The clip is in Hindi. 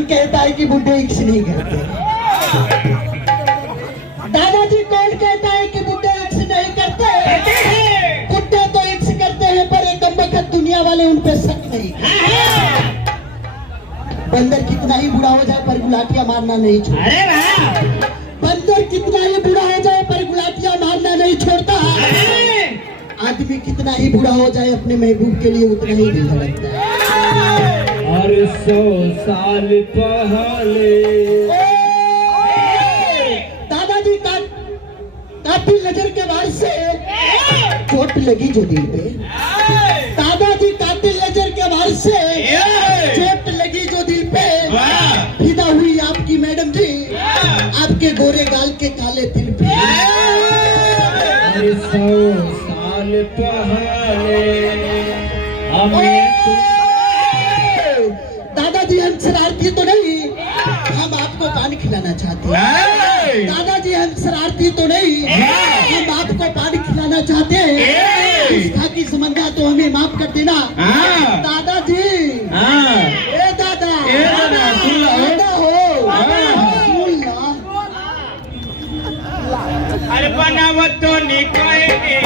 कौन कहता है कि बुढ़े इक्स नहीं करते? दादाजी कौन कहता है कि बुढ़े इक्स नहीं करते? बुढ़े तो इक्स करते हैं, पर एक कमबख्त दुनिया वाले उन पे शक नहीं करते। बंदर कितना ही बुरा हो जाए पर गुलाटियां मारना नहीं छोड़ता। अरे वाह! बंदर कितना ही बुरा हो जाए पर गुलाटियां मारना नहीं छोड़ता। आदमी कितना ही बुरा हो जाए अपने महबूब के लिए उतना ही दिल लगता है। और 100 साल पहले दादाजी का कातिल नजर के वार से चोट लगी जो दिल पे। दादाजी कातिल नजर के वार से चोट लगी जो दिल पे। फिदा हुई आपकी मैडम जी आपके गोरे गाल के काले तिल पे। 100 साल पहले दादाजी हम शरारती तो नहीं, हम आपको पानी खिलाना चाहते हैं। दादाजी हम शरारती तो नहीं, हम आपको पानी खिलाना चाहते हैं। गुस्ताखी समझना तो हमें माफ कर देना। दादाजी ए दादा दादा हो सुन ला। अरे बनावत तो निकाय के